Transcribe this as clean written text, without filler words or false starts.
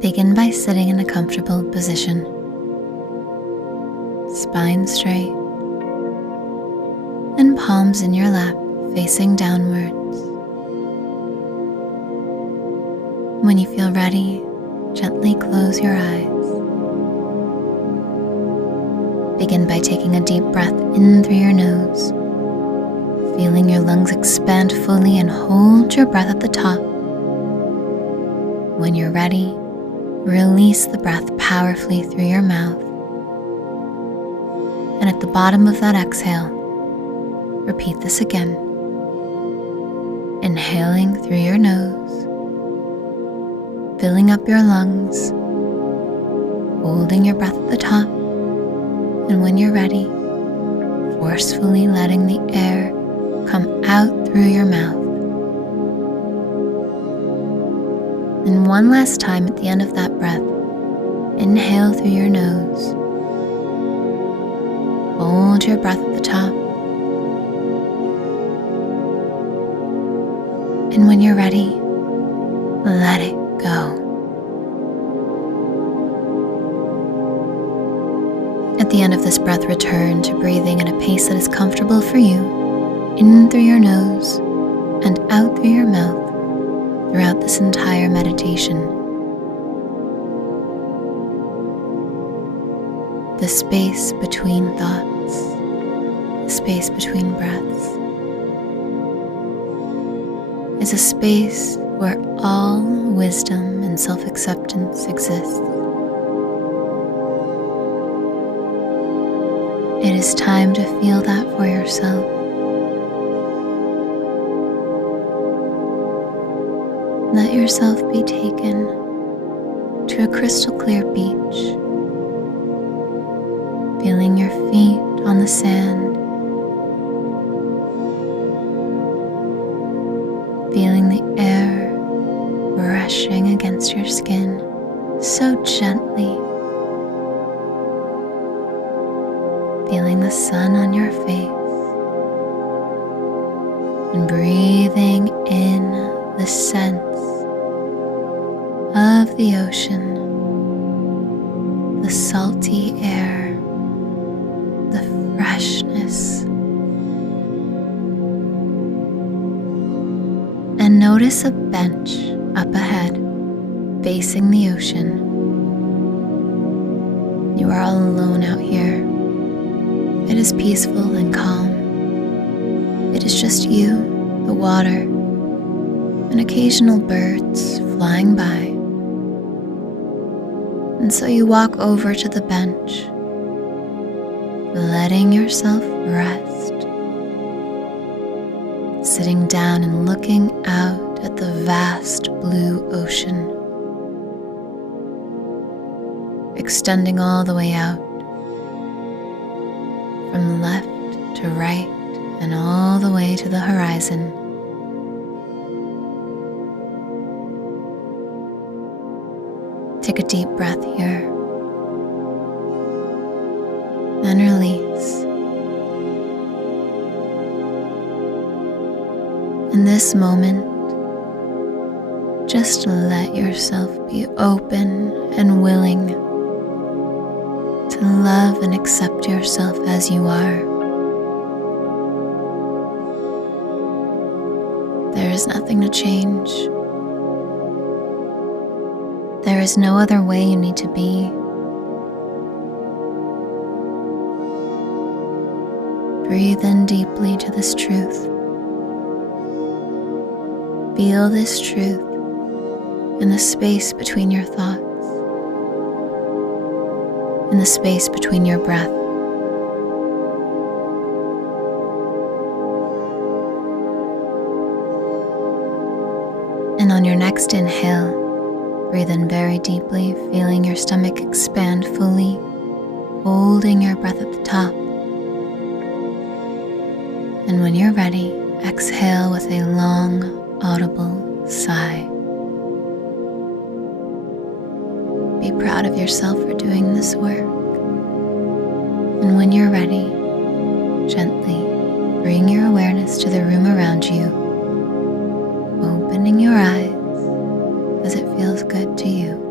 Begin by sitting in a comfortable position. Spine straight and palms in your lap facing downwards. When you feel ready, gently close your eyes. Begin by taking a deep breath in through your nose, feeling your lungs expand fully, and hold your breath at the top. When you're ready, release the breath powerfully through your mouth. And at the bottom of that exhale, repeat this again. Inhaling through your nose, filling up your lungs, holding your breath at the top, and when you're ready, forcefully letting the air come out through your mouth. And one last time at the end of that breath, inhale through your nose, hold your breath at the top, and when you're ready, let it go. At the end of this breath, return to breathing at a pace that is comfortable for you, in through your nose and out through your mouth throughout this entire meditation. The space between thoughts, the space between breaths, is a space where all wisdom and self-acceptance exists. It is time to feel that for yourself. Let yourself be taken to a crystal clear beach, feeling your feet on the sand, feeling the air brushing against your skin so gently, feeling the sun on your face, and breathing in the scent of the ocean, the salty air, the freshness. And notice a bench up ahead, facing the ocean. You are all alone out here. It is peaceful and calm. It is just you, the water, and occasional birds flying by. And so you walk over to the bench, letting yourself rest, sitting down and looking out at the vast blue ocean, extending all the way out, from left to right and all the way to the horizon. Take a deep breath here and release. In this moment, just let yourself be open and willing to love and accept yourself as you are. There is nothing to change. There is no other way you need to be. Breathe in deeply to this truth. Feel this truth in the space between your thoughts, in the space between your breath. And on your next inhale, breathe in very deeply, feeling your stomach expand fully, holding your breath at the top. And when you're ready, exhale with a long, audible sigh. Be proud of yourself for doing this work. And when you're ready, gently bring your awareness to the room around you, opening your eyes as it feels good to you.